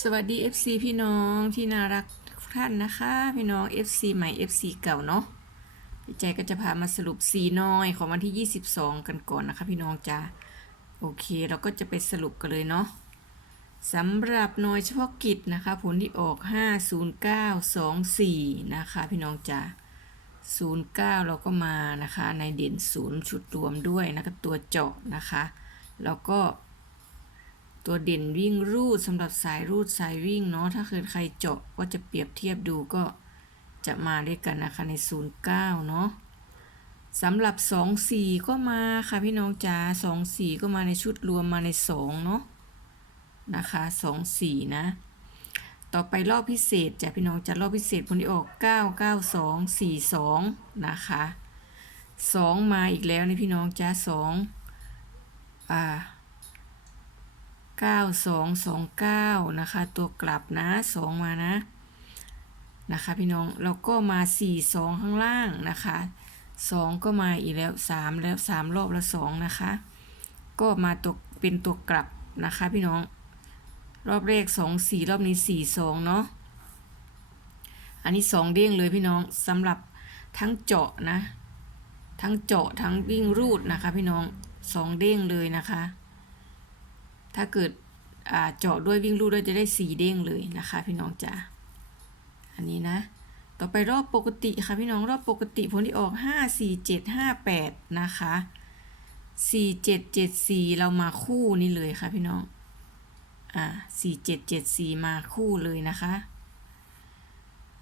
สวัสดี FC พี่น้องที่น่ารักทุกท่านนะคะ พี่น้อง FC ใหม่ FC เก่าเนาะพี่ใจก็จะพามาสรุปสีน้อยของวันที่ 22 กันก่อนนะคะ พี่น้องจ้าโอเคเราก็จะไปสรุปกันเลยเนาะสำหรับน่วยเฉพาะกิจนะคะ ผลที่ออก 50924 นะคะ พี่น้องจ้า09 เราก็มานะคะ ในเด่น 0 ชุดรวมด้วยนะคะตัวเจาะนะคะ แล้วก็ ตัวเด่นวิ่งรูดสำหรับสายรูดสายวิ่งเนาะถ้าเกิดใครเจาะก็จะเปรียบเทียบดูก็จะมาด้วยกันนะคะใน 09 เนาะสำหรับ 24 ก็มาค่ะพี่น้องจ๋า24 ก็มาในชุดรวมมาใน 2 เนาะนะคะ24 นะ ต่อไปรอบพิเศษจ้ะพี่น้องจะรอบพิเศษผลที่ออก 99242 นะคะ 2 มาอีกแล้วนี่พี่น้องจ้า2อ่า 9229 นะคะ ตัวกลับนะ 2 มานะ นะคะพี่น้อง แล้วก็มา 42 ข้างล่างนะคะ 2 ก็มาอีกแล้ว 3 แล้ว 3 รอบแล้ว 2 นะคะ ก็มาตัวเป็นตัวกลับนะคะพี่น้อง รอบแรก 2 4 รอบนี้ 4 2 เนาะ อันนี้ 2 เด้งเลยพี่น้องสำหรับทั้งเจาะนะ ทั้งเจาะทั้งวิ่งรูดนะคะพี่น้อง 2 เด้งเลยนะคะ ถ้าเกิดเจาะด้วยวิ่งรูดด้วยจะได้สีเด้งเลยนะคะ พี่น้องจ๋าอันนี้นะ ต่อไปรอบปกติค่ะพี่น้องรอบปกติผลที่ออก 5 4 7 5 8 นะคะ 4 7 7 4 เรามาคู่นี่เลยค่ะพี่น้อง อ่า 4 7 7 4 มาคู่เลยนะคะ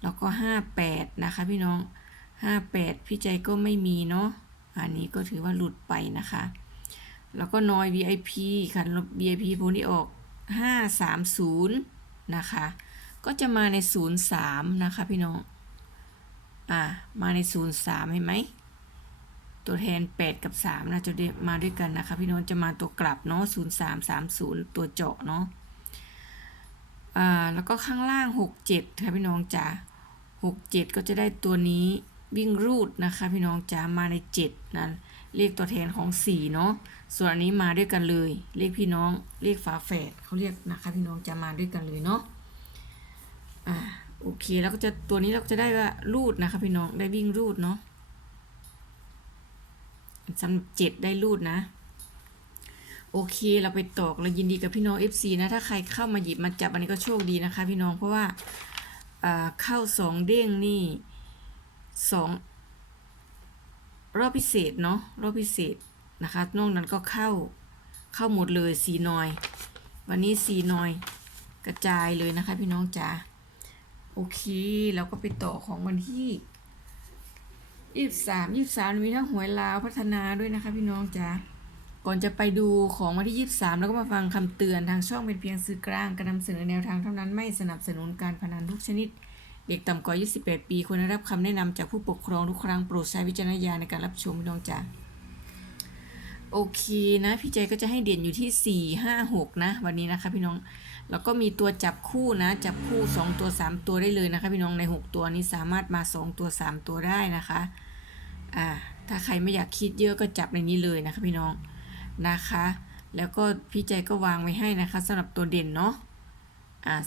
แล้วก็ 5 8 นะคะพี่น้อง 5 8 พี่ใจก็ไม่มีเนาะ อันนี้ก็ถือว่าหลุดไปนะคะ แล้วก็นอย VIP ค่ะ VIP พวกนี้ออก 530 นะคะ ก็จะมาใน 03 นะคะพี่น้อง อ่า มาใน 03 เห็นไหม ตัวแทน 8 กับ 3นะจะมาด้วยกันนะคะ พี่น้องจะมาตัวกลับเนาะ 0330 ตัวเจาะเนาะ อ่า แล้วก็ข้างล่าง 67 ค่ะพี่น้องจ๋า67 ก็จะได้ตัวนี้วิ่งรูดนะคะ พี่น้องจ๋ามาใน 7นะ เลขตัวแทนของ4เนาะส่วนอันนี้มาด้วยกันเลย เลขพี่น้องเลขฝาแฝดเขาเรียกนะคะพี่น้องจะมาด้วยกันเลยเนาะอ่าโอเคแล้วก็จะตัวนี้เราจะได้ว่ารูดนะคะพี่น้องได้วิ่งรูดเนาะสำหรับเจ็ดได้รูดนะ โอเคเราไปตอกเรายินดีกับพี่น้อง FC นะ ถ้าใครเข้ามาหยิบมาจับอันนี้ก็โชคดีนะคะ พี่น้องเพราะว่าเข้าสองเด้งนี่สอง รอบพิเศษเนาะรอบพิเศษนะคะนอกนั้นก็เข้าเข้าหมดเลยสีนอย วันนี้สีนอยกระจายเลยนะคะพี่น้องจ๋าโอเคเราก็ไปต่อของวันที่ยี่สามยี่สามมีทั้งหวยลาวพัฒนาด้วยนะคะพี่น้องจ๋าก่อนจะไปดูของวันที่23แล้วก็มาฟังคำเตือนทางช่องเป็นเพียงสื่อกลางการนำเสนอแนวทางเท่านั้นไม่สนับสนุนการพนันทุกชนิด เด็กต่ำกว่า 28 ปีควรได้รับคำแนะนำจากผู้ปกครองทุกครั้งโปรดใช้วิจารณญาณในการรับชมพี่น้องจ๋าโอเคนะ พี่ใจก็จะให้เด่นอยู่ที่ 4 5 6 นะ วันนี้นะคะ พี่น้องแล้วก็มีตัวจับคู่นะ จับคู่ 2 ตัว 3 ตัวได้เลยนะคะ พี่น้องใน 6 ตัวนี้สามารถมา 2 ตัว 3 ตัวได้นะคะอ่าถ้าใครไม่อยากคิดเยอะก็จับในนี้เลยนะคะ พี่น้องนะคะ แล้วก็พี่ใจก็วางไว้ให้นะคะสำหรับตัวเด่นเนาะ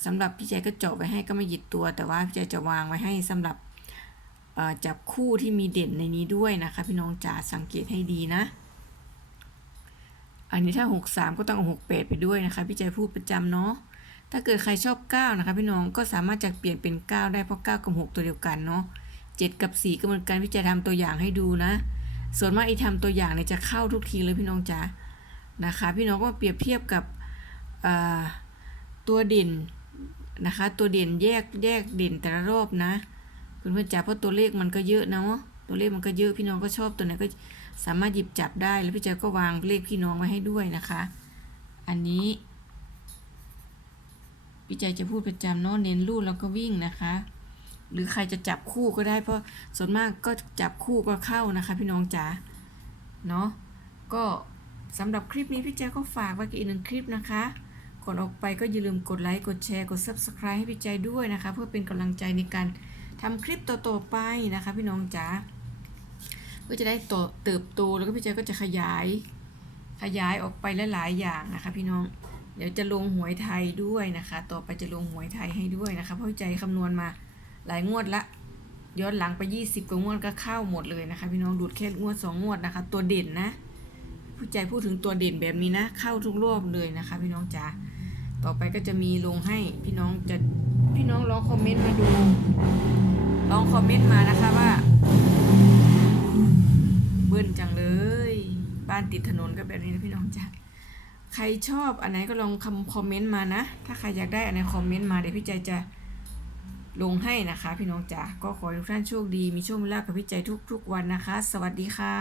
สำหรับพี่ใจก็เจาะไว้ให้ก็ไม่หยิบตัว แต่ว่าพี่ใจจะวางไว้ให้สำหรับจับคู่ที่มีเด่นในนี้ด้วยนะคะ พี่น้องจ๋าสังเกตให้ดีนะ อันนี้ถ้า 63 ก็ต้องเอา68 ไปด้วยนะคะ พี่ใจพูดประจำเนาะถ้าเกิดใครชอบ 9 นะคะ พี่น้องก็สามารถจะเปลี่ยนเป็น 9 ได้เพราะ 9 กับ 6 ตัวเดียวกันเนาะ7 กับ 4 ก็เหมือนกันพี่ใจทำตัวอย่างให้ดูนะ ส่วนมากไอ้ทำตัวอย่างเนี่ยจะเข้าทุกทีเลยพี่น้องจ๋านะคะ พี่น้องก็เปรียบเทียบกับ ตัวเด่นนะคะ ตัวเด่นแยกแยกเด่นแต่ละรอบนะเพื่อนจ๋าเพราะตัวเลขมันก็เยอะเนาะตัวเลขมันก็เยอะพี่น้องก็ชอบตัวไหนก็สามารถหยิบจับได้แล้วพี่เจก็วางเลขพี่น้องไว้ให้ด้วยนะคะ อันนี้พี่ใจจะพูดประจำเนาะเน้นรูดแล้วก็วิ่งนะคะ หรือใครจะจับคู่ก็ได้เพราะส่วนมากก็จับคู่ก็เข้านะคะ พี่น้องจ๋าเนาะก็สำหรับคลิปนี้พี่แจก็ฝากไว้กับอีกหนึ่งคลิปนะคะ ก่อนออกไปก็อย่าลืมกดไลค์ กดแชร์ กด subscribe ให้พี่ใจด้วยนะคะ เพื่อเป็นกำลังใจในการทำคลิปต่อๆไปนะคะ พี่น้องจ๋าเพื่อจะได้โตเติบโตแล้วก็พี่ใจก็จะขยายขยายออกไปหลายๆอย่างนะคะ พี่น้อง เดี๋ยวจะลงหวยไทยด้วยนะคะ ต่อไปจะลงหวยไทยให้ด้วยนะคะ เพราะพี่ใจคำนวณมาหลายงวดละย้อนหลังไป 20กว่างวดก็เข้าหมดเลยนะคะ พี่น้องดูดแค่งวดสองงวดนะคะ ตัวเด่นนะ ผู้ใจพูดถึงตัวเด่นแบบนี้นะ เข้าทุกรอบเลยนะคะ พี่น้องจ๋า ต่อไปก็จะมีลงให้พี่น้องจะพี่น้องลองคอมเมนต์มาดู ลองคอมเมนต์มานะคะว่าเบิ้ลจังเลย บ้านติดถนนก็แบบนี้นะพี่น้องจ๋าใครชอบอันไหนก็ลองคำคอมเมนต์มานะ ถ้าใครอยากได้อันไหนคอมเมนต์มาเดี๋ยวพี่ใจจะลงให้นะคะ พี่น้องจ๋าก็ขอให้ทุกท่านโชคดีมีโชคมีลาภกับพี่ใจทุกๆวันนะคะ สวัสดีค่ะ